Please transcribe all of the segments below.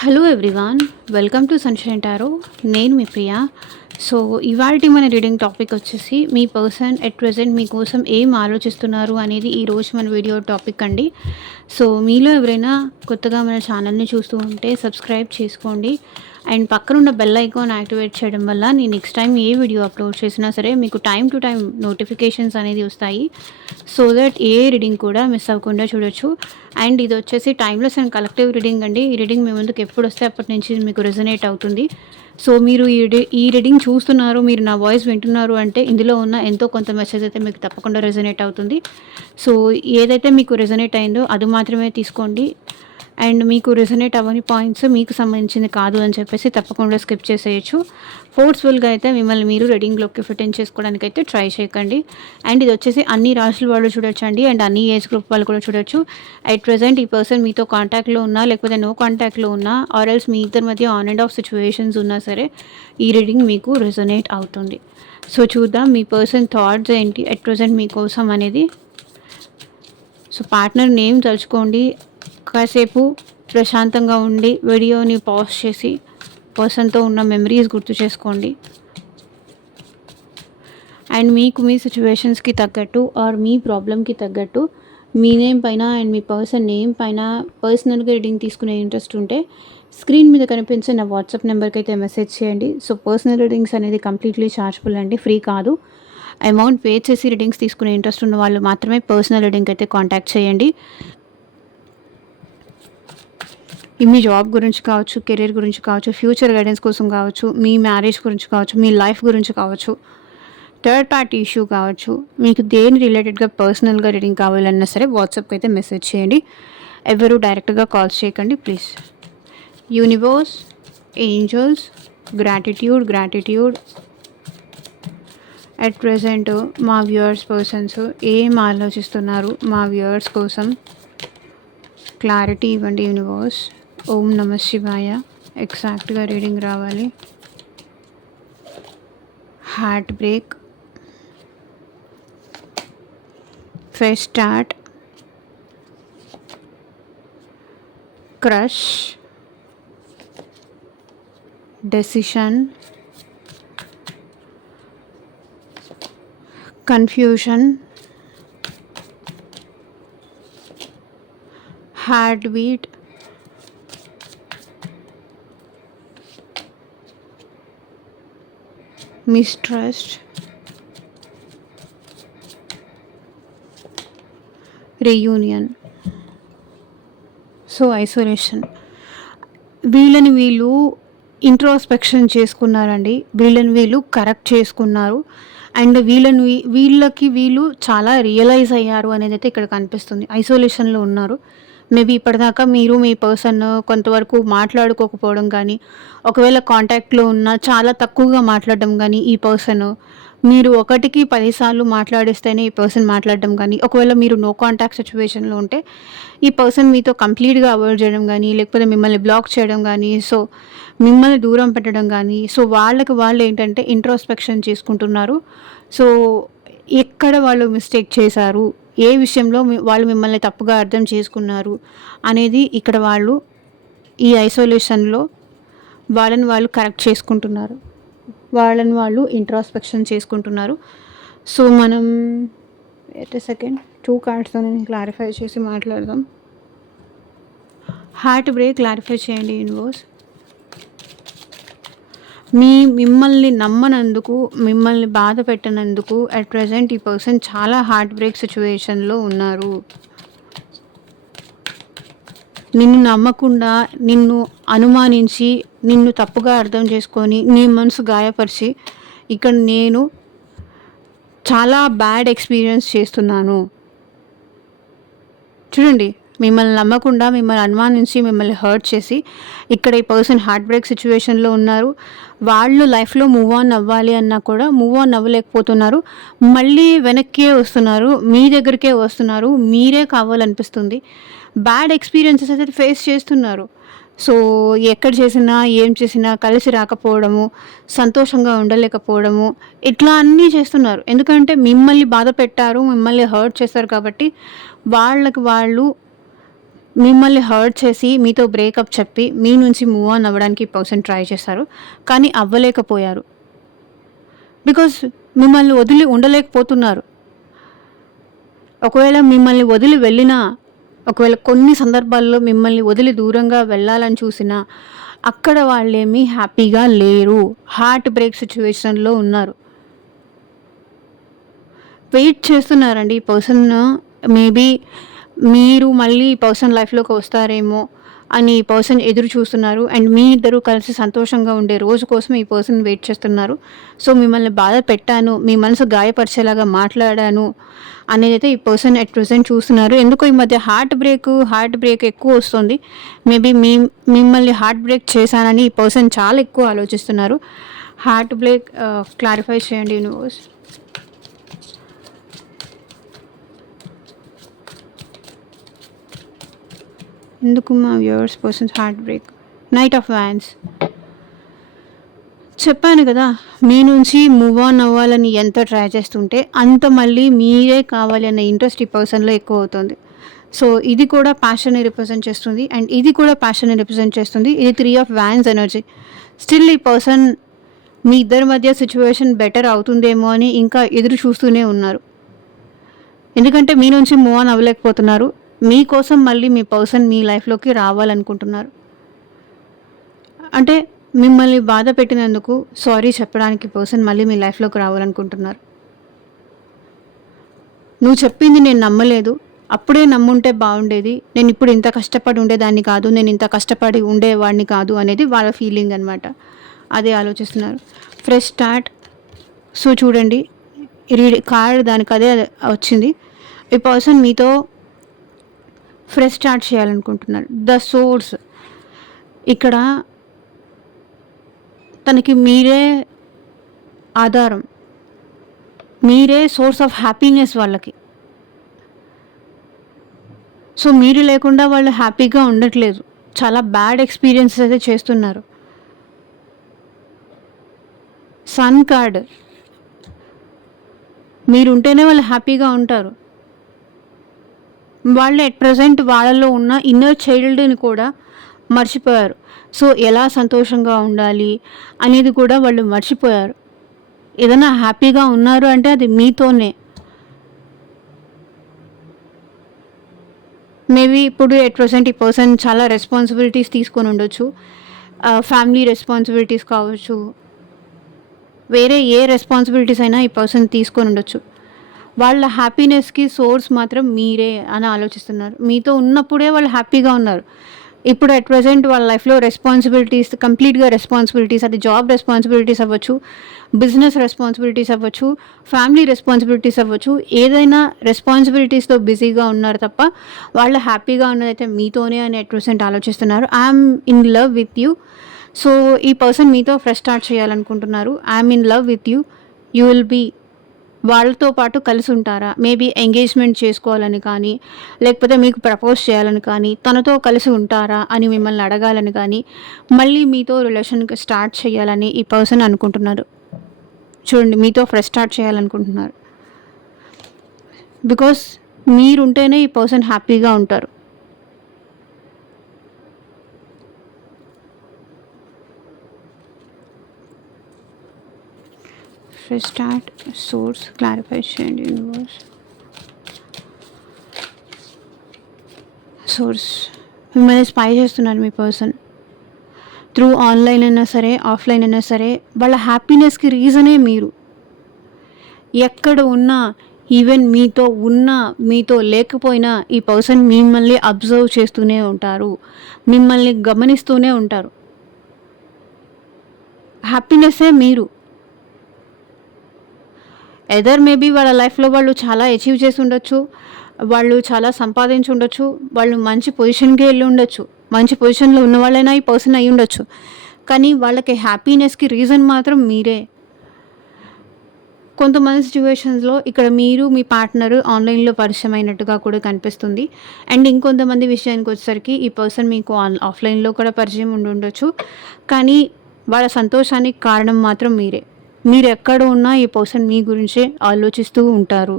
Hello everyone, welcome to sunshine tarot. నేను మీ Priya. So, ఇవాల్టి మన రీడింగ్ టాపిక్ వచ్చేసి మీ పర్సన్ ఎట్ ప్రెజెంట్ మీకోసం ఏం ఆలోచిస్తున్నారు అనేది ఈరోజు మన వీడియో టాపిక్ అండి. సో, మీలో ఎవరైనా కొత్తగా మన ఛానల్ని చూస్తూ ఉంటే సబ్స్క్రైబ్ చేసుకోండి అండ్ పక్కనున్న బెల్ ఐకాన్ యాక్టివేట్ చేయడం వల్ల నేను నెక్స్ట్ టైం ఏ వీడియో అప్లోడ్ చేసినా సరే మీకు టైం టు టైం నోటిఫికేషన్స్ అనేది వస్తాయి. సో దట్ ఏ రీడింగ్ కూడా మిస్ అవ్వకుండా చూడొచ్చు. అండ్ ఇది వచ్చేసి టైమ్లెస్ అండ్ కలెక్టివ్ రీడింగ్ అండి. ఈ రీడింగ్ మీ ముందుకు ఎప్పుడు వస్తే అప్పటి నుంచి మీకు రెజొనేట్ అవుతుంది. సో మీరు ఈ రీడింగ్ చూస్తున్నారు, మీరు నా వాయిస్ వింటున్నారు అంటే ఇందులో ఉన్న ఎంతో కొంత మెసేజ్ అయితే మీకు తప్పకుండా రెజొనేట్ అవుతుంది. సో ఏదైతే మీకు రెజొనేట్ అయిందో అది మాత్రమే తీసుకోండి. అండ్ మీకు రెజొనేట్ అవ్వని పాయింట్స్ మీకు సంబంధించింది కాదు అని చెప్పేసి తప్పకుండా స్కిప్ చేసేయచ్చు. ఫోర్స్ఫుల్గా అయితే మిమ్మల్ని మీరు రీడింగ్లోకి ఫిట్ ఇన్ చేసుకోవడానికి అయితే ట్రై చేయకండి. అండ్ ఇది వచ్చేసి అన్ని రాశుల వాళ్ళు చూడొచ్చండి అండ్ అన్ని ఏజ్ గ్రూప్ వాళ్ళు కూడా చూడొచ్చు. అట్ ప్రెజెంట్ ఈ పర్సన్ మీతో కాంటాక్ట్లో ఉన్నా లేకపోతే నో కాంటాక్ట్లో ఉన్నా ఆర్ ఎల్స్ మీ ఇద్దరి మధ్య ఆన్ అండ్ ఆఫ్ సిచ్యువేషన్స్ ఉన్నా సరే ఈ రీడింగ్ మీకు రెజొనేట్ అవుతుంది. సో చూద్దాం మీ పర్సన్ థాట్స్ ఏంటి అట్ ప్రెజెంట్ మీకోసం అనేది. సో పార్ట్నర్ నేమ్ తలుచుకోండి, కాసేపు ప్రశాంతంగా ఉండి వీడియోని పాజ్ చేసి పర్సన్తో ఉన్న మెమరీస్ గుర్తు చేసుకోండి. అండ్ మీకు మీ సిచ్యువేషన్స్కి తగ్గట్టు ఆర్ మీ ప్రాబ్లమ్కి తగ్గట్టు మీ నేమ్ పైన అండ్ మీ పర్సన్ నేమ్ పైన పర్సనల్గా రీడింగ్ తీసుకునే ఇంట్రెస్ట్ ఉంటే స్క్రీన్ మీద కనిపించే నా వాట్సాప్ నెంబర్కి అయితే మెసేజ్ చేయండి. సో పర్సనల్ రీడింగ్స్ అనేది కంప్లీట్లీ ఛార్జబుల్ అండి, ఫ్రీ కాదు. అమౌంట్ పే చేసి రీడింగ్స్ తీసుకునే ఇంట్రెస్ట్ ఉన్న వాళ్ళు మాత్రమే పర్సనల్ రీడింగ్ అయితే కాంటాక్ట్ చేయండి. మీ జాబ్ గురించి కావచ్చు, కెరీర్ గురించి కావచ్చు, ఫ్యూచర్ గైడెన్స్ కోసం కావచ్చు, మీ మ్యారేజ్ గురించి కావచ్చు, మీ లైఫ్ గురించి కావచ్చు, థర్డ్ పార్టీ ఇష్యూ కావచ్చు, మీకు దేని రిలేటెడ్గా పర్సనల్గా రీడింగ్ కావాలన్నా సరే వాట్సాప్కి అయితే మెసేజ్ చేయండి. ఎవరు డైరెక్ట్గా కాల్స్ చేయకండి please. Universe, angels, gratitude at present మా వ్యూవర్స్ పర్సన్స్ ఏం ఆలోచిస్తున్నారు, మా వ్యూవర్స్ కోసం క్లారిటీ ఇవ్వండి యూనివర్స్. ఓం నమ శివాయ. ఎగ్జాక్ట్గా రీడింగ్ రావాలి. Heart break, fresh start, crush, decision, confusion, heart beat, mistrust, reunion. So isolation. వీళ్ళని వీళ్ళు ఇంట్రోస్పెక్షన్ చేసుకున్నారండి, వీళ్ళని వీళ్ళు కరెక్ట్ చేసుకున్నారు అండ్ వీళ్ళకి వీళ్ళు చాలా రియలైజ్ అయ్యారు అనేది అయితే ఇక్కడ కనిపిస్తుంది. ఐసోలేషన్లో ఉన్నారు. మేబీ ఇప్పటిదాకా మీరు మీ పర్సన్ కొంతవరకు మాట్లాడుకోకపోవడం కానీ, ఒకవేళ కాంటాక్ట్లో ఉన్న చాలా తక్కువగా మాట్లాడడం కానీ, ఈ పర్సన్ మీరు 1కి 10 సార్లు మాట్లాడిస్తేనే ఈ పర్సన్ మాట్లాడడం కానీ, ఒకవేళ మీరు నో కాంటాక్ట్ సిచ్యువేషన్లో ఉంటే ఈ పర్సన్ మీతో కంప్లీట్గా అవాయిడ్ చేయడం కానీ, లేకపోతే మిమ్మల్ని బ్లాక్ చేయడం కానీ, సో మిమ్మల్ని దూరం పెట్టడం కానీ, సో వాళ్ళకి వాళ్ళు ఏంటంటే ఇంట్రోస్పెక్షన్ చేసుకుంటున్నారు. సో ఎక్కడ వాళ్ళు మిస్టేక్ చేశారు, ఏ విషయంలో వాళ్ళు మిమ్మల్ని తప్పుగా అర్థం చేసుకున్నారు అనేది ఇక్కడ వాళ్ళు ఈ ఐసోలేషన్లో వాళ్ళని వాళ్ళు కరెక్ట్ చేసుకుంటున్నారు, వాళ్ళని వాళ్ళు ఇంట్రాస్పెక్షన్ చేసుకుంటున్నారు. సో మనం సెకండ్ 2 కార్డ్స్తో నేను క్లారిఫై చేసి మాట్లాడదాం. హార్ట్ బ్రేక్ క్లారిఫై చేయండి యూనివర్స్. మిమ్మల్ని నమ్మనందుకు, మిమ్మల్ని బాధ పెట్టినందుకు అట్ ప్రెజెంట్ ఈ పర్సన్ చాలా హార్ట్ బ్రేక్ సిచ్యువేషన్లో ఉన్నారు. నిన్ను నమ్మకుండా, నిన్ను అనుమానించి, నిన్ను తప్పుగా అర్థం చేసుకొని, నీ మనసు గాయపరిచి ఇక్కడ నేను చాలా బ్యాడ్ ఎక్స్పీరియన్స్ చేస్తున్నాను. చూడండి, మిమ్మల్ని నమ్మకుండా, మిమ్మల్ని అనుమానించి, మిమ్మల్ని హర్ట్ చేసి ఇక్కడ ఈ పర్సన్ హార్ట్ బ్రేక్ సిచ్యువేషన్లో ఉన్నారు. వాళ్ళు లైఫ్లో మూవ్ ఆన్ అవ్వాలి అన్నా కూడా మూవ్ ఆన్ అవ్వలేకపోతున్నారు. మళ్ళీ వెనక్కే వస్తున్నారు, మీ దగ్గరికే వస్తున్నారు, మీరే కావాలనిపిస్తుంది. బ్యాడ్ ఎక్స్పీరియన్సెస్ అయితే ఫేస్ చేస్తున్నారు. సో ఎక్కడ చేసినా, ఏం చేసినా కలిసి రాకపోవడము, సంతోషంగా ఉండలేకపోవడము, ఇట్లా అన్నీ చేస్తున్నారు. ఎందుకంటే మిమ్మల్ని బాధ పెట్టారు, మిమ్మల్ని హర్ట్ చేస్తారు కాబట్టి వాళ్ళకి వాళ్ళు మిమ్మల్ని హర్ట్ చేసి మీతో బ్రేకప్ చెప్పి మీ నుంచి మూవ్ ఆన్ అవ్వడానికి ఈ పర్సన్ ట్రై చేశారు, కానీ అవ్వలేకపోయారు. బికాస్ మిమ్మల్ని వదిలి ఉండలేకపోతున్నారు. ఒకవేళ మిమ్మల్ని వదిలి వెళ్ళినా, ఒకవేళ కొన్ని సందర్భాల్లో మిమ్మల్ని వదిలి దూరంగా వెళ్ళాలని చూసినా అక్కడ వాళ్ళేమీ హ్యాపీగా లేరు. హార్ట్ బ్రేక్ సిచ్యువేషన్లో ఉన్నారు. వెయిట్ చేస్తున్నారండి ఈ పర్సన్. మేబీ మీరు మళ్ళీ ఈ పర్సన్ లైఫ్లోకి వస్తారేమో అని ఈ పర్సన్ ఎదురు చూస్తున్నారు. అండ్ మీ ఇద్దరు కలిసి సంతోషంగా ఉండే రోజు కోసం ఈ పర్సన్ వెయిట్ చేస్తున్నారు. సో మిమ్మల్ని బాధ పెట్టాను, మీ మనసు గాయపరిచేలాగా మాట్లాడాను అనేదైతే ఈ పర్సన్ అట్ ప్రెజెంట్ చూస్తున్నారు. ఎందుకో ఈ మధ్య హార్ట్ బ్రేక్ ఎక్కువ వస్తుంది. మేబీ మిమ్మల్ని హార్ట్ బ్రేక్ చేశానని ఈ పర్సన్ చాలా ఎక్కువ ఆలోచిస్తున్నారు. హార్ట్ బ్రేక్ క్లారిఫై చేయండి యూనివర్స్. ఎందుకు మా viewers persons heart break? Knight of wands. చెప్పాను కదా, మీ నుంచి మూవ్ ఆన్ అవ్వాలని ఎంత ట్రై చేస్తుంటే అంత మళ్ళీ మీరే కావాలి అన్న ఇంట్రెస్ట్ ఈ పర్సన్లో ఎక్కువ అవుతుంది. సో ఇది కూడా ప్యాషన్ని రిప్రజెంట్ చేస్తుంది అండ్ ఇది కూడా ప్యాషన్ని రిప్రజెంట్ చేస్తుంది. ఇది 3 ఆఫ్ వ్యాన్స్ ఎనర్జీ. స్టిల్ ఈ పర్సన్ మీ ఇద్దరి మధ్య సిచ్యువేషన్ బెటర్ అవుతుందేమో అని ఇంకా ఎదురు చూస్తూనే ఉన్నారు. ఎందుకంటే మీ నుంచి మూవ్ ఆన్ అవ్వలేకపోతున్నారు. మీకోసం మళ్ళీ మీ పర్సన్ మీ లైఫ్లోకి రావాలనుకుంటున్నారు. అంటే మిమ్మల్ని బాధ పెట్టినందుకు సారీ చెప్పడానికి పర్సన్ మళ్ళీ మీ లైఫ్లోకి రావాలనుకుంటున్నారు. నువ్వు చెప్పింది నేను నమ్మలేదు, అప్పుడే నమ్ముంటే బాగుండేది, నేను ఇప్పుడు ఇంత కష్టపడి ఉండేదాన్ని కాదు, నేను ఇంత కష్టపడి ఉండేవాడిని కాదు అనేది వాళ్ళ ఫీలింగ్ అనమాట. అదే ఆలోచిస్తున్నారు. Fresh start. సో చూడండి, కార్డ్ దానికి అదే వచ్చింది. ఈ పర్సన్ మీతో ఫ్రెష్ స్టార్ట్ చేయాలనుకుంటున్నారు. The source. ఇక్కడ తనకి మీరే ఆధారం, మీరే సోర్స్ ఆఫ్ హ్యాపీనెస్ వాళ్ళకి. సో మీరు లేకుండా వాళ్ళు హ్యాపీగా ఉండట్లేదు. చాలా బ్యాడ్ ఎక్స్పీరియన్సెస్ అయితే చేస్తున్నారు. Sun card. మీరుంటేనే వాళ్ళు హ్యాపీగా ఉంటారు. వాళ్ళు ఎట్ ప్రజెంట్ వాళ్ళలో ఉన్న ఇన్నర్ చైల్డ్ని కూడా మర్చిపోయారు. సో ఎలా సంతోషంగా ఉండాలి అనేది కూడా వాళ్ళు మర్చిపోయారు. ఏదైనా హ్యాపీగా ఉన్నారు అంటే అది మీతోనే. మేబీ ఇప్పుడు ఎట్ ప్రజెంట్ ఈ పర్సన్ చాలా రెస్పాన్సిబిలిటీస్ తీసుకొని ఉండొచ్చు. ఫ్యామిలీ రెస్పాన్సిబిలిటీస్ కావచ్చు, వేరే ఏ రెస్పాన్సిబిలిటీస్ అయినా ఈ పర్సన్ తీసుకొని ఉండొచ్చు. వాళ్ళ హ్యాపీనెస్కి సోర్స్ మాత్రం మీరే అని ఆలోచిస్తున్నారు. మీతో ఉన్నప్పుడే వాళ్ళు హ్యాపీగా ఉన్నారు. ఇప్పుడు అట్ ప్రజెంట్ వాళ్ళ లైఫ్లో రెస్పాన్సిబిలిటీస్, కంప్లీట్గా రెస్పాన్సిబిలిటీస్, అది జాబ్ రెస్పాన్సిబిలిటీస్ అవ్వచ్చు, బిజినెస్ రెస్పాన్సిబిలిటీస్ అవ్వచ్చు, ఫ్యామిలీ రెస్పాన్సిబిలిటీస్ అవ్వచ్చు, ఏదైనా రెస్పాన్సిబిలిటీస్తో బిజీగా ఉన్నారు తప్ప వాళ్ళు హ్యాపీగా ఉన్నదైతే మీతోనే అని అట్ ప్రజెంట్ ఆలోచిస్తున్నారు. I'm in love with you. So ఈ పర్సన్ మీతో ఫ్రెష్ స్టార్ట్ చేయాలనుకుంటున్నారు. I'm in love with you. You will be. వాళ్ళతో పాటు కలిసి ఉంటారా? మేబీ ఎంగేజ్మెంట్ చేసుకోవాలని కానీ, లేకపోతే మీకు ప్రపోజ్ చేయాలని కానీ, తనతో కలిసి ఉంటారా అని మిమ్మల్ని అడగాలని కానీ, మళ్ళీ మీతో రిలేషన్ స్టార్ట్ చేయాలని ఈ పర్సన్ అనుకుంటున్నారు. చూడండి, మీతో ఫ్రెష్ స్టార్ట్ చేయాలనుకుంటున్నారు. బికాస్ మీరుంటేనే ఈ పర్సన్ హ్యాపీగా ఉంటారు. Fresh start. సోర్స్ క్లారిఫై చేయండి యూనివర్స్. సోర్స్. మిమ్మల్ని స్పై చేస్తున్నారు మీ పర్సన్. త్రూ ఆన్లైన్ అయినా సరే, ఆఫ్లైన్ అయినా సరే, వాళ్ళ హ్యాపీనెస్కి రీజనే మీరు. ఎక్కడ ఉన్నా, ఈవెన్ మీతో ఉన్నా మీతో లేకపోయినా ఈ పర్సన్ మిమ్మల్ని అబ్జర్వ్ చేస్తూనే ఉంటారు, మిమ్మల్ని గమనిస్తూనే ఉంటారు. హ్యాపీనెస్సే మీరు. ఎదర్ మేబీ వాళ్ళ లైఫ్లో వాళ్ళు చాలా అచీవ్ చేసి ఉండొచ్చు, వాళ్ళు చాలా సంపాదించి ఉండొచ్చు, వాళ్ళు మంచి పొజిషన్కి వెళ్ళి ఉండొచ్చు, మంచి పొజిషన్లో ఉన్న వాళ్ళైనా ఈ పర్సన్ అయి ఉండొచ్చు, కానీ వాళ్ళకి హ్యాపీనెస్కి రీజన్ మాత్రం మీరే. కొంతమంది సిచ్యువేషన్స్లో ఇక్కడ మీరు మీ పార్ట్నర్ ఆన్లైన్లో పరిచయం అయినట్టుగా కూడా కనిపిస్తుంది. అండ్ ఇంకొంతమంది విషయానికి వచ్చేసరికి ఈ పర్సన్ మీకు ఆఫ్లైన్లో కూడా పరిచయం ఉండి ఉండొచ్చు, కానీ వాళ్ళ సంతోషానికి కారణం మాత్రం మీరే. మీరు ఎక్కడ ఉన్నా ఈ పర్సన్ మీ గురించే ఆలోచిస్తూ ఉంటారు.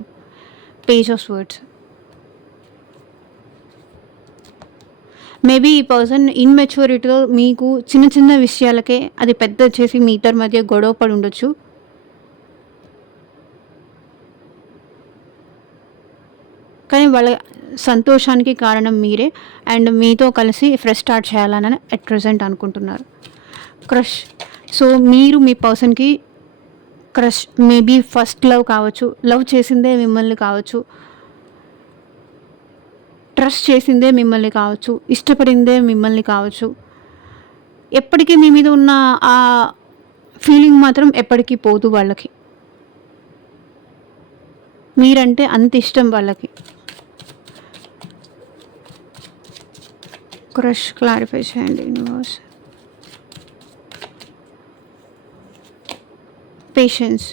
Page of words. మేబీ ఈ పర్సన్ ఇన్‌మెచ్యూరిటీలో మీకు చిన్న చిన్న విషయాలకే అది పెద్ద చేసి మీ ఇద్దరి మధ్య గొడవ పడి ఉండొచ్చు. కానీ వాళ్ళ సంతోషానికి కారణం మీరే. అండ్ మీతో కలిసి ఫ్రెష్ స్టార్ట్ చేయాలని అట్ ప్రెజెంట్ అనుకుంటున్నారు. క్రష్. సో మీరు మీ పర్సన్‌కి క్రష్ మేబీ ఫస్ట్ లవ్ కావచ్చు, లవ్ చేసిందే మిమ్మల్ని కావచ్చు, ట్రస్ట్ చేసిందే మిమ్మల్ని కావచ్చు, ఇష్టపడిందే మిమ్మల్ని కావచ్చు. ఎప్పటికీ మీ మీద ఉన్న ఆ ఫీలింగ్ మాత్రం ఎప్పటికీ పోదు వాళ్ళకి. మీరంటే అంత ఇష్టం వాళ్ళకి. క్రష్ క్లారిఫై చేయండి యూనివర్స్. పేషెన్స్.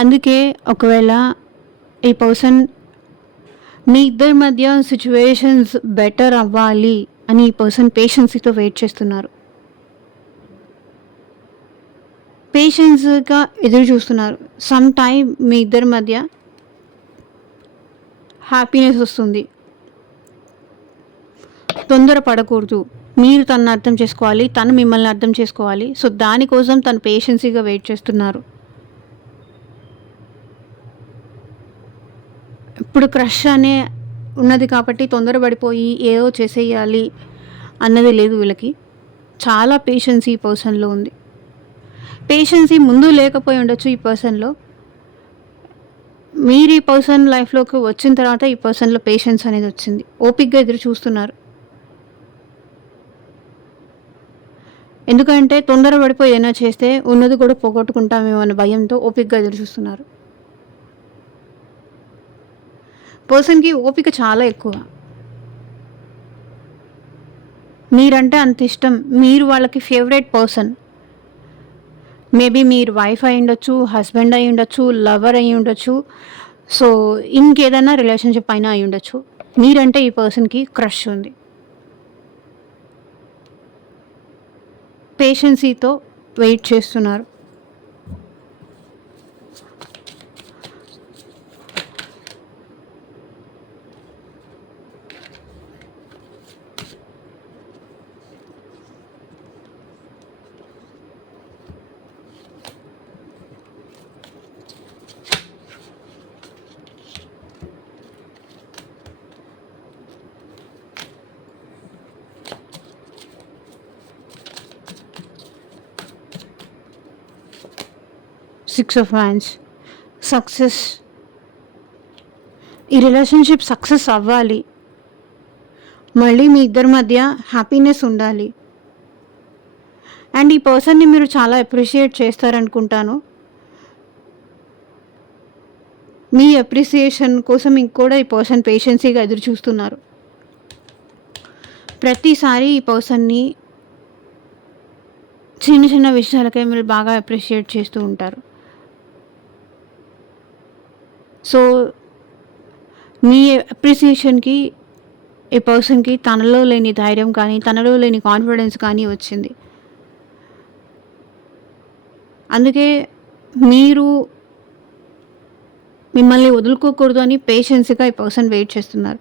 అందుకే ఒకవేళ ఈ పర్సన్ మీ ఇద్దరి మధ్య సిచ్యువేషన్స్ బెటర్ అవ్వాలి అని ఈ పర్సన్ పేషెన్సీతో వెయిట్ చేస్తున్నారు. పేషెన్స్గా ఎదురు చూస్తున్నారు. సమ్ టైమ్ మీ ఇద్దరి మధ్య హ్యాపీనెస్ వస్తుంది. తొందర పడకూడదు. మీరు తనను అర్థం చేసుకోవాలి, తను మిమ్మల్ని అర్థం చేసుకోవాలి. సో దానికోసం తను పేషెన్సీగా వెయిట్ చేస్తున్నారు. ఇప్పుడు క్రష్ అనే ఉన్నది కాబట్టి తొందరపడిపోయి ఏదో చేసేయాలి అన్నది లేదు వీళ్ళకి. చాలా పేషెన్స్ ఈ పర్సన్లో ఉంది. పేషెన్సీ ముందు లేకపోయి ఉండొచ్చు ఈ పర్సన్లో. మీరు ఈ పర్సన్ లైఫ్లోకి వచ్చిన తర్వాత ఈ పర్సన్లో పేషెన్స్ అనేది వచ్చింది. ఓపిక్గా ఎదురు చూస్తున్నారు. ఎందుకంటే తొందరపడిపోయి ఏదైనా చేస్తే ఉన్నది కూడా పోగొట్టుకుంటామేమో అన్న భయంతో ఓపిక్గా ఎదురు చూస్తున్నారు. పర్సన్కి ఓపిక చాలా ఎక్కువ. మీరంటే అంత ఇష్టం. మీరు వాళ్ళకి ఫేవరెట్ పర్సన్. మేబీ మీరు వైఫ్ అయి ఉండొచ్చు, హస్బెండ్ అయి ఉండొచ్చు, లవర్ అయి ఉండొచ్చు, సో ఇంకేదైనా రిలేషన్షిప్ అయినా అయి ఉండొచ్చు. మీరంటే ఈ పర్సన్కి క్రష్ ఉంది. పేషెన్సీతో వెయిట్ చేస్తున్నారు. Six of hands. సక్సెస్. ఈ రిలేషన్షిప్ సక్సెస్ అవ్వాలి. మళ్ళీ మీ ఇద్దరి మధ్య హ్యాపీనెస్ ఉండాలి. అండ్ ఈ పర్సన్ని మీరు చాలా అప్రిషియేట్ చేస్తారనుకుంటాను. మీ అప్రిసియేషన్ కోసం ఇంకోడా ఈ పర్సన్ పేషెన్సీగా ఎదురు చూస్తున్నారు. ప్రతిసారి ఈ పర్సన్ని చిన్న చిన్న విషయాలకే మీరు బాగా అప్రిషియేట్ చేస్తూ ఉంటారు. సో మీ అప్రిసియేషన్కి ఈ పర్సన్కి తనలో లేని ధైర్యం కానీ, తనలో లేని కాన్ఫిడెన్స్ కానీ వచ్చింది. అందుకే మీరు మిమ్మల్ని వదులుకోకూడదు అని పేషెన్స్గా ఈ పర్సన్ వెయిట్ చేస్తున్నారు.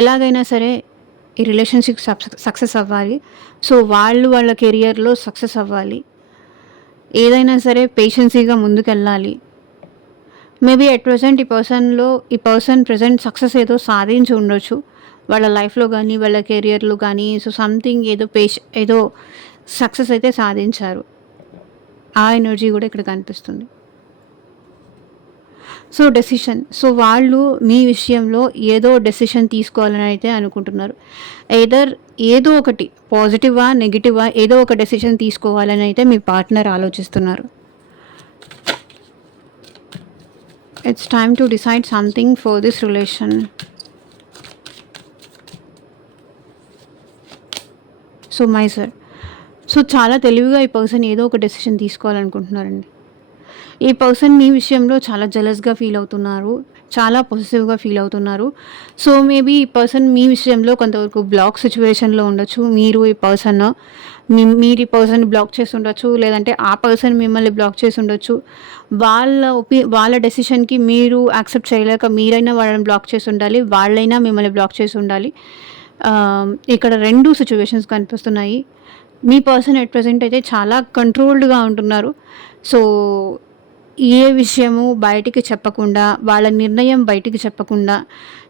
ఎలాగైనా సరే ఈ రిలేషన్షిప్ సక్సెస్ అవ్వాలి. సో వాళ్ళ కెరియర్లో సక్సెస్ అవ్వాలి. ఏదైనా సరే పేషెన్సీగా ముందుకెళ్ళాలి. మేబీ అట్ ప్రెజెంట్ ఈ పర్సన్ ప్రెజెంట్ సక్సెస్ ఏదో సాధించి ఉండొచ్చు వాళ్ళ లైఫ్లో కానీ, వాళ్ళ కెరియర్లో కానీ. సో సంథింగ్ ఏదో సక్సెస్ అయితే సాధించారు. ఆ ఎనర్జీ కూడా ఇక్కడ కనిపిస్తుంది. So decision. సో వాళ్ళు మీ విషయంలో ఏదో డెసిషన్ తీసుకోవాలని అయితే అనుకుంటున్నారు. ఏదో ఒకటి పాజిటివా, నెగిటివా ఏదో ఒక డెసిషన్ తీసుకోవాలని అయితే మీ పార్ట్నర్ ఆలోచిస్తున్నారు. It's time to decide something for this relation. So మైసర్. So చాలా తెలివిగా ఈ పర్సన్ ఏదో ఒక డెసిషన్ తీసుకోవాలనుకుంటున్నారండి. ఈ పర్సన్ మీ విషయంలో చాలా జెలస్గా ఫీల్ అవుతున్నారు, చాలా పొసెసివ్గా ఫీల్ అవుతున్నారు. సో మేబీ ఈ పర్సన్ మీ విషయంలో కొంతవరకు బ్లాక్ సిచ్యువేషన్లో ఉండొచ్చు. మీరు ఈ పర్సన్ బ్లాక్ చేసి ఉండొచ్చు, లేదంటే ఆ పర్సన్ మిమ్మల్ని బ్లాక్ చేసి ఉండొచ్చు. వాళ్ళ డెసిషన్కి మీరు యాక్సెప్ట్ చేయలేక మీరైనా వాళ్ళని బ్లాక్ చేసి ఉండాలి, వాళ్ళైనా మిమ్మల్ని బ్లాక్ చేసి ఉండాలి. ఇక్కడ 2 సిట్యుయేషన్స్ కనిపిస్తున్నాయి. మీ పర్సన్ ఎట్ ప్రెజెంట్ అయితే చాలా కంట్రోల్డ్‌గా ఉంటున్నారు. సో, ఏ విషయము బయటికి చెప్పకుండా, వాళ్ళ నిర్ణయం బయటికి చెప్పకుండా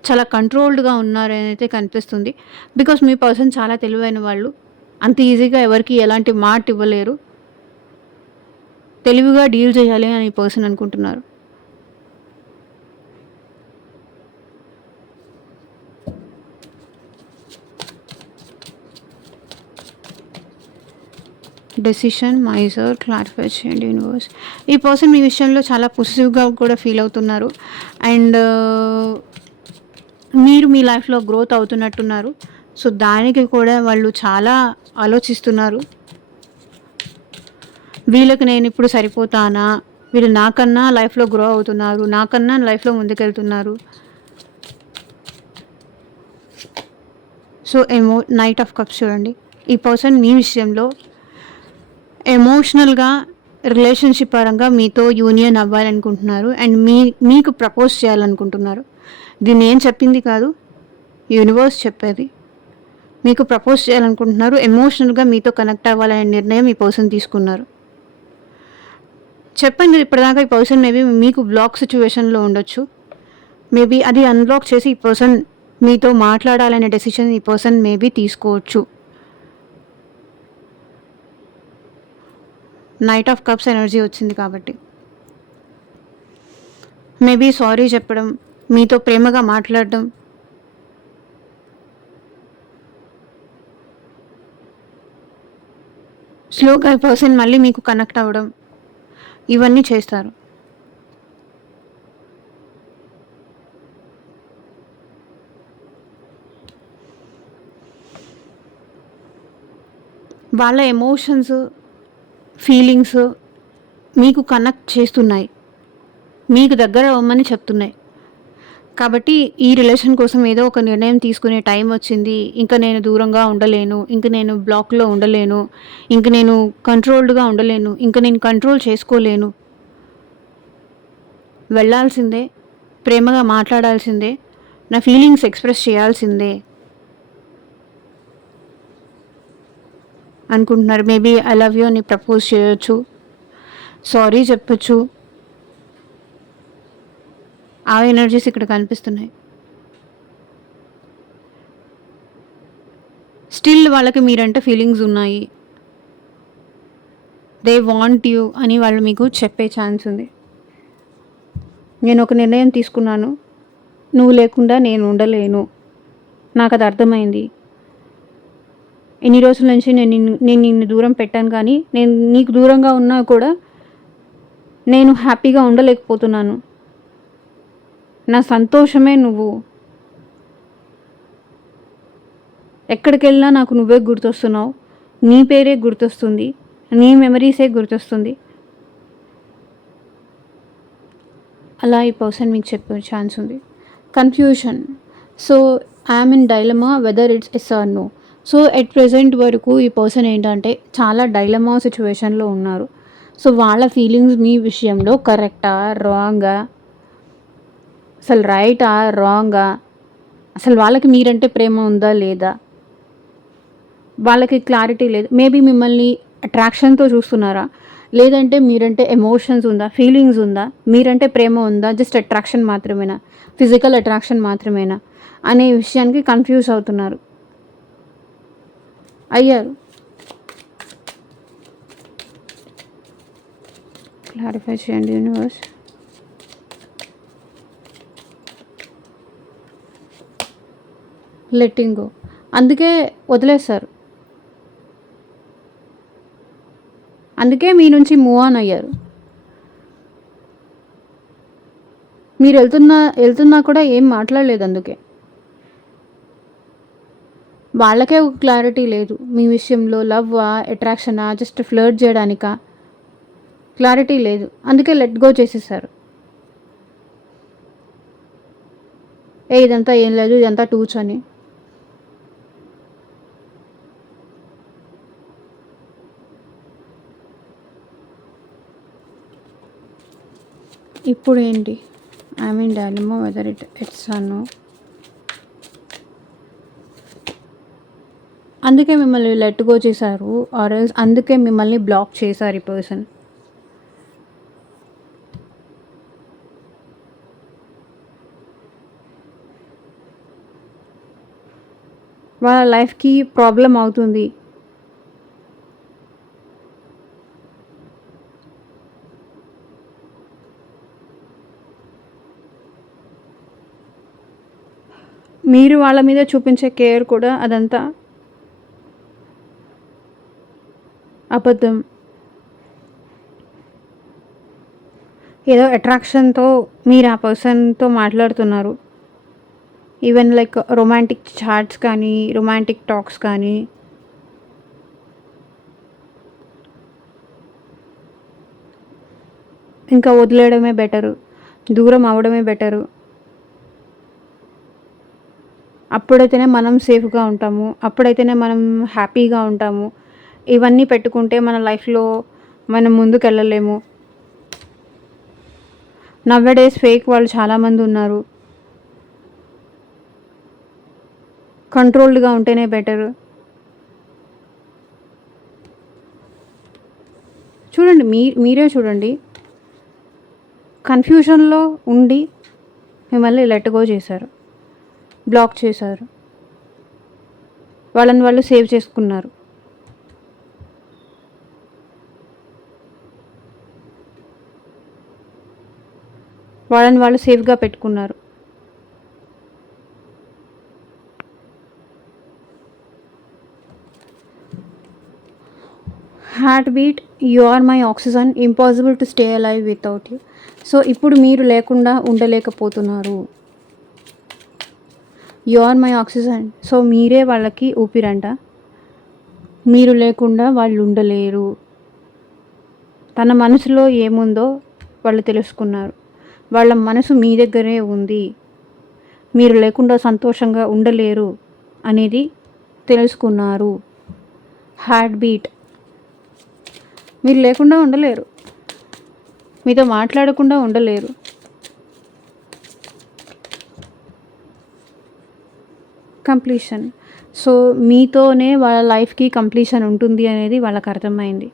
చాలా కంట్రోల్డ్‌గా ఉన్నారనైతే కనిపిస్తుంది. బికాజ్ మీ పర్సన్ చాలా తెలివైన వాళ్ళు. అంత ఈజీగా ఎవరికీ ఎలాంటి మాట ఇవ్వలేరు. తెలివిగా డీల్ చేయాలి అని పర్సన్ అనుకుంటున్నారు. డెసిషన్ మైజర్ క్లారిఫై చేయండి యూనివర్స్. ఈ పర్సన్ మీ విషయంలో చాలా పొసెసివ్‌గా కూడా ఫీల్ అవుతున్నారు. అండ్ మీరు మీ లైఫ్‌లో గ్రోత్ అవుతున్నట్టున్నారు. సో, దానికి కూడా వాళ్ళు చాలా ఆలోచిస్తున్నారు. వీళ్ళకి నేను ఇప్పుడు సరిపోతానా? వీళ్ళు నాకన్నా లైఫ్‌లో గ్రో అవుతున్నారు. నాకన్నా లైఫ్‌లో ముందుకెళ్తున్నారు. సో, నైట్ ఆఫ్ కప్స్ చూడండి. ఈ పర్సన్ మీ విషయంలో ఎమోషనల్‌గా, రిలేషన్‌షిప్ పరంగా మీతో యూనియన్ అవ్వాలనుకుంటున్నారు. అండ్ మీకు ప్రపోజ్ చేయాలనుకుంటున్నారు. ఇది నేను చెప్పింది కాదు, యూనివర్స్ చెప్పేది. మీకు ప్రపోజ్ చేయాలనుకుంటున్నారు. ఎమోషనల్‌గా మీతో కనెక్ట్ అవ్వాలనే నిర్ణయం ఈ పర్సన్ తీసుకున్నారు. చెప్పాను కదా ఇప్పటిదాకా ఈ పర్సన్ మేబీ మీకు బ్లాక్ సిచ్యువేషన్‌లో ఉండొచ్చు. మేబీ అది అన్‌బ్లాక్ చేసి ఈ పర్సన్ మీతో మాట్లాడాలనే డెసిషన్ ఈ పర్సన్ మేబీ తీసుకోవచ్చు. నైట్ ఆఫ్ కప్స్ ఎనర్జీ వచ్చింది కాబట్టి మేబీ సారీ చెప్పడం, మీతో ప్రేమగా మాట్లాడడం, స్లోగా ఈ పర్సన్ మళ్ళీ మీకు కనెక్ట్ అవ్వడం, ఇవన్నీ చేస్తారు. వాళ్ళ ఎమోషన్స్, ఫీలింగ్స్ మీకు కనెక్ట్ చేస్తున్నాయి. మీకు దగ్గర అవ్వమని చెప్తున్నాయి. కాబట్టి ఈ రిలేషన్ కోసం ఏదో ఒక నిర్ణయం తీసుకునే టైం వచ్చింది. ఇంక నేను దూరంగా ఉండలేను. ఇంక నేను బ్లాక్‌లో ఉండలేను. ఇంక నేను కంట్రోల్డ్‌గా ఉండలేను. ఇంక నేను కంట్రోల్ చేసుకోలేను. వెళ్ళాల్సిందే. ప్రేమగా మాట్లాడాల్సిందే. నా ఫీలింగ్స్ ఎక్స్‌ప్రెస్ చేయాల్సిందే అనుకుంటున్నారు. మేబీ ఐ లవ్ యూ అని ప్రపోజ్ చేయొచ్చు. సారీ చెప్పొచ్చు. ఆ ఎనర్జీస్ ఇక్కడ కనిపిస్తున్నాయి. స్టిల్ వాళ్ళకి మీరంటే ఫీలింగ్స్ ఉన్నాయి. దే వాంట్ యూ అని వాళ్ళు మీకు చెప్పే ఛాన్స్ ఉంది. నేను ఒక నిర్ణయం తీసుకున్నాను. నువ్వు లేకుండా నేను ఉండలేను. నాకు అది అర్థమైంది. ఇన్ని రోజుల నుంచి నేను నిన్ను దూరం పెట్టాను, కానీ నేను నీకు దూరంగా ఉన్నా కూడా నేను హ్యాపీగా ఉండలేకపోతున్నాను. నా సంతోషమే నువ్వు. ఎక్కడికి వెళ్ళినా నాకు నువ్వే గుర్తొస్తున్నావు. నీ పేరే గుర్తొస్తుంది. నీ మెమరీసే గుర్తొస్తుంది. అలా ఈ పర్సన్ మీకు చెప్పే ఛాన్స్ ఉంది. Confusion. So I'm in dilemma whether it's yes or no. So at present వరకు ఈ పర్సన్ ఏంటంటే చాలా డైలమా సిచ్యువేషన్లో ఉన్నారు. సో వాళ్ళ ఫీలింగ్స్ మీ విషయంలో కరెక్టా, రాంగా, అసలు రైటా, రాంగా, అసలు వాళ్ళకి మీరంటే ప్రేమ ఉందా లేదా, వాళ్ళకి క్లారిటీ లేదు. మేబీ మిమ్మల్ని అట్రాక్షన్తో చూస్తున్నారా, లేదంటే మీరంటే ఎమోషన్స్ ఉందా, ఫీలింగ్స్ ఉందా, మీరంటే ప్రేమ ఉందా, జస్ట్ అట్రాక్షన్ మాత్రమేనా, ఫిజికల్ అట్రాక్షన్ మాత్రమేనా అనే విషయానికి కన్ఫ్యూజ్ అవుతున్నారు. అయ్యారు. క్లారిఫై చేయండి యూనివర్స్. Letting go. అందుకే వదిలేస్తారు. అందుకే మీ నుంచి మూవ్ ఆన్ అయ్యారు. మీరు వెళ్తున్నా కూడా ఏం మాట్లాడలేదు. అందుకే వాళ్ళకే ఒక క్లారిటీ లేదు మీ విషయంలో. లవ్వా, అట్రాక్షనా, జస్ట్ ఫ్లర్ట్ చేయడానికా, క్లారిటీ లేదు. అందుకే లెట్ గో చేసేసారు. ఇదంతా ఏం లేదు, ఇదంతా టూచ్ అని. ఇప్పుడు ఏంటి, I mean dilemma whether it's or no. అందుకే మిమ్మల్ని లెట్ గో చేశారు, ఆర్ ఎల్స్ అందుకే మిమ్మల్ని బ్లాక్ చేశారు ఈ పర్సన్. వాళ్ళ లైఫ్‌కి ప్రాబ్లమ్ అవుతుంది. మీరు వాళ్ళ మీద చూపించే కేర్ కూడా అదంతా అబద్ధం. ఏదో అట్రాక్షన్‌తో మీరు ఆ పర్సన్‌తో మాట్లాడుతున్నారు. ఈవెన్ లైక్ రొమాంటిక్ చాట్స్ కానీ, రొమాంటిక్ టాక్స్ కానీ. ఇంకా వదిలేయడమే బెటరు. దూరం అవ్వడమే బెటరు. అప్పుడైతేనే మనం సేఫ్‌గా ఉంటాము. అప్పుడైతేనే మనం హ్యాపీగా ఉంటాము. ఇవన్నీ పెట్టుకుంటే మన లైఫ్‌లో మనం ముందుకెళ్ళలేము. నౌ-ఎ-డేస్ ఫేక్ వాళ్ళు చాలామంది ఉన్నారు. కంట్రోల్డ్‌గా ఉంటేనే బెటరు. చూడండి, మీరే చూడండి. కన్‌ఫ్యూజన్‌లో ఉండి మిమ్మల్ని లెట్ గో చేశారు. బ్లాక్ చేశారు. వాళ్ళని వాళ్ళు సేవ్ చేసుకున్నారు. వాళ్ళని వాళ్ళు సేఫ్‌గా పెట్టుకున్నారు. Heart beat, you are my oxygen, impossible to stay alive without you. So ఇప్పుడు మీరు లేకుండా ఉండలేకపోతున్నారు. You are my oxygen. So మీరే వాళ్ళకి ఊపిరంట. మీరు లేకుండా వాళ్ళు ఉండలేరు. తన మనసులో ఏముందో వాళ్ళు తెలుసుకున్నారు. వాళ్ళ మనసు మీ దగ్గరే ఉంది. మీరు లేకుండా సంతోషంగా ఉండలేరు అనేది తెలుసుకున్నారు. Heart beat. మీరు లేకుండా ఉండలేరు. మీతో మాట్లాడకుండా ఉండలేరు. కంప్లీషన్. సో మీతోనే వాళ్ళ లైఫ్‌కి కంప్లీషన్ ఉంటుంది అనేది వాళ్ళకి అర్థమైంది.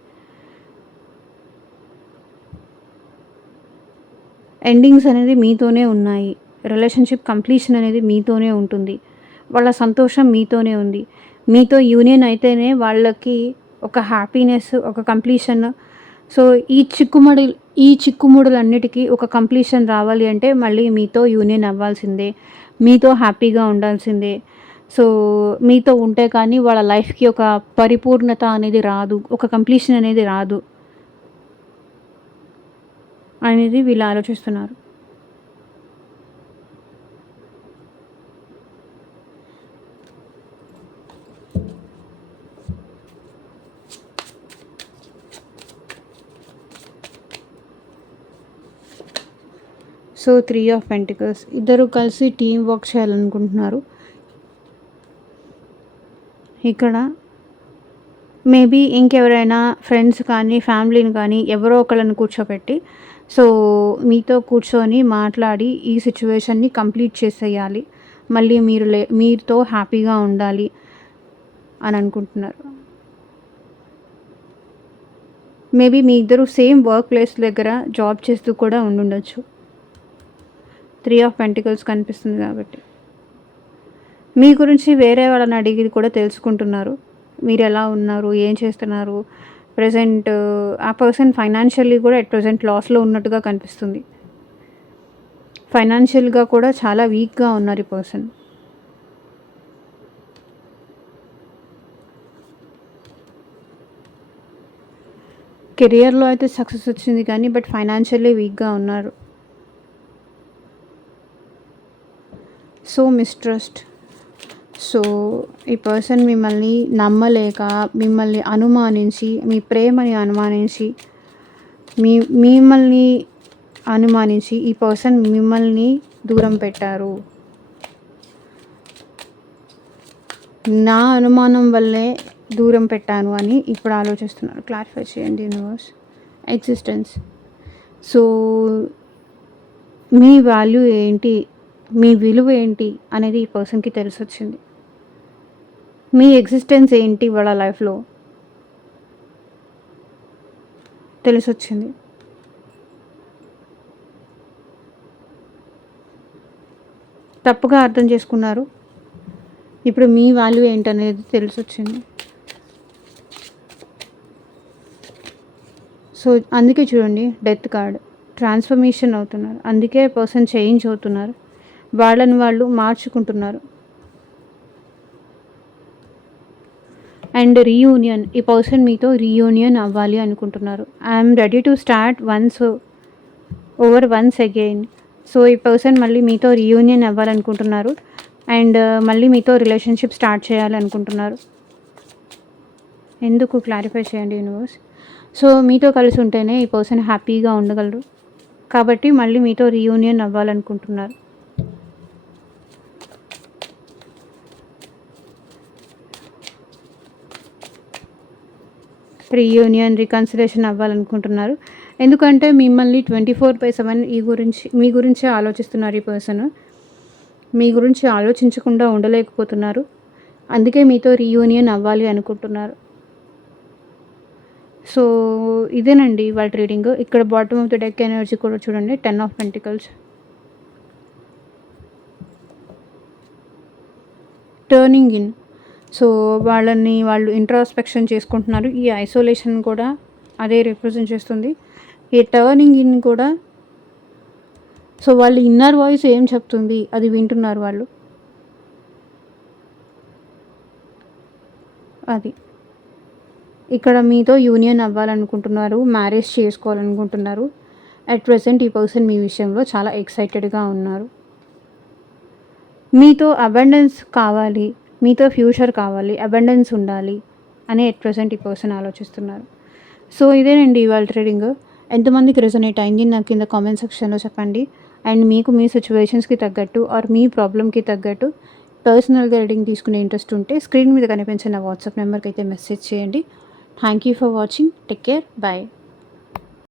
ఎండింగ్స్ అనేది మీతోనే ఉన్నాయి. రిలేషన్‌షిప్ కంప్లీషన్ అనేది మీతోనే ఉంటుంది. వాళ్ళ సంతోషం మీతోనే ఉంది. మీతో యూనియన్ అయితేనే వాళ్ళకి ఒక హ్యాపీనెస్, ఒక కంప్లీషన్. సో ఈ చిక్కుముడులన్నిటికీ ఒక కంప్లీషన్ రావాలి అంటే మళ్ళీ మీతో యూనియన్ అవ్వాల్సిందే. మీతో హ్యాపీగా ఉండాల్సిందే. సో మీతో ఉంటే కానీ వాళ్ళ లైఫ్‌కి ఒక పరిపూర్ణత అనేది రాదు. ఒక కంప్లీషన్ అనేది రాదు అనేది వీళ్ళు ఆలోచిస్తున్నారు. సో 3 ఆఫ్ పెంటికల్స్, ఇద్దరు కలిసి టీమ్ వర్క్ చేయాలనుకుంటున్నారు. ఇక్కడ మేబీ ఇంకెవరైనా ఫ్రెండ్స్ కానీ, ఫ్యామిలీని కానీ ఎవరో ఒకళ్ళని కూర్చోపెట్టి సో మీతో కూర్చొని మాట్లాడి ఈ సిచ్యువేషన్ని కంప్లీట్ చేసేయాలి. మళ్ళీ మీతో హ్యాపీగా ఉండాలి అని అనుకుంటున్నారు. మేబీ మీ ఇద్దరు సేమ్ వర్క్ ప్లేస్ దగ్గర జాబ్ చేస్తూ కూడా ఉండుండొచ్చు. 3 ఆఫ్ పెంటికల్స్ కనిపిస్తుంది కాబట్టి మీ గురించి వేరే వాళ్ళని అడిగి కూడా తెలుసుకుంటున్నారు. మీరు ఎలా ఉన్నారు, ఏం చేస్తున్నారు, ప్రెజెంట్ ఆ పర్సన్ ఫైనాన్షియల్లీ కూడా ఎట్ ప్రెజెంట్ లాస్‌లో ఉన్నట్టుగా కనిపిస్తుంది. ఫైనాన్షియల్‌గా కూడా చాలా వీక్‌గా ఉన్నారు ఈ పర్సన్. కెరియర్‌లో అయితే సక్సెస్ వచ్చింది కానీ బట్ ఫైనాన్షియల్లీ వీక్‌గా ఉన్నారు. So mistrust. సో ఈ పర్సన్ మిమ్మల్ని నమ్మలేక, మిమ్మల్ని అనుమానించి, మీ ప్రేమని అనుమానించి, మిమ్మల్ని అనుమానించి ఈ పర్సన్ మిమ్మల్ని దూరం పెట్టారు. నా అనుమానం వల్లే దూరం పెట్టాను అని ఇప్పుడు ఆలోచిస్తున్నారు. క్లారిఫై చేయండి యూనివర్స్. ఎగ్జిస్టెన్స్. సో మీ వాల్యూ ఏంటి, మీ విలువ ఏంటి అనేది ఈ పర్సన్కి తెలిసొచ్చింది. మీ ఎగ్జిస్టెన్స్ ఏంటి వాళ్ళ లైఫ్లో తెలిసొచ్చింది. తప్పుగా అర్థం చేసుకున్నారు. ఇప్పుడు మీ వాల్యూ ఏంటనేది తెలిసొచ్చింది. సో అందుకే చూడండి, డెత్ కార్డ్, ట్రాన్స్ఫర్మేషన్ అవుతున్నారు. అందుకే పర్సన్ చేంజ్ అవుతున్నారు, వాళ్ళని వాళ్ళు మార్చుకుంటున్నారు. అండ్ రీయూనియన్, ఈ పర్సన్ మీతో రీయూనియన్ అవ్వాలి అనుకుంటున్నారు. I'm ready to start once again. So ఈ పర్సన్ మళ్ళీ మీతో రీయూనియన్ అవ్వాలనుకుంటున్నారు అండ్ మళ్ళీ మీతో రిలేషన్షిప్ స్టార్ట్ చేయాలనుకుంటున్నారు. ఎందుకు క్లారిఫై చేయండి యూనివర్స్. సో మీతో కలిసి ఉంటేనే ఈ పర్సన్ హ్యాపీగా ఉండగలరు, కాబట్టి మళ్ళీ మీతో రీయూనియన్ అవ్వాలనుకుంటున్నారు. రీయూనియన్, రికన్సిలేషన్ అవ్వాలనుకుంటున్నారు. ఎందుకంటే మిమ్మల్ని 24/7 మీ గురించే ఆలోచిస్తున్నారు. ఈ పర్సన్ మీ గురించి ఆలోచించకుండా ఉండలేకపోతున్నారు, అందుకే మీతో రీయూనియన్ అవ్వాలి అనుకుంటున్నారు. సో ఇదేనండి వాళ్ళ రీడింగ్. ఇక్కడ bottom of the deck energy కూడా చూడండి, 10 of pentacles. Turning in. So వాళ్ళు ఇంట్రాస్పెక్షన్ చేసుకుంటున్నారు. ఈ ఐసోలేషన్ కూడా అదే రిప్రజెంట్ చేస్తుంది. ఈ టర్నింగ్ ఇన్ కూడా, సో వాళ్ళ ఇన్నర్ వాయిస్ ఏం చెప్తుంది అది వింటున్నారు వాళ్ళు. అది ఇక్కడ మీతో యూనియన్ అవ్వాలనుకుంటున్నారు, మ్యారేజ్ చేసుకోవాలనుకుంటున్నారు. అట్ ప్రెసెంట్ ఈ పర్సన్ మీ విషయంలో చాలా ఎక్సైటెడ్గా ఉన్నారు. మీతో అబండెన్స్ కావాలి, మీతో ఫ్యూచర్ కావాలి, అబండెన్స్ ఉండాలి అని ఎట్ ప్రెసెంట్ ఈ పర్సన్ ఆలోచిస్తున్నారు. సో ఇదేనండి ఇవాళ ట్రేడింగ్. ఎంతమందికి రెజొనేట్ అయింది నాకు కింద కామెంట్ సెక్షన్లో చెప్పండి. అండ్ మీకు మీ సిచ్యువేషన్స్కి తగ్గట్టు ఆర్ మీ ప్రాబ్లమ్కి తగ్గట్టు పర్సనల్గా రీడింగ్ తీసుకునే ఇంట్రెస్ట్ ఉంటే స్క్రీన్ మీద కనిపించిన వాట్సాప్ నెంబర్కి అయితే మెసేజ్ చేయండి. Thank you for watching. Take care. Bye.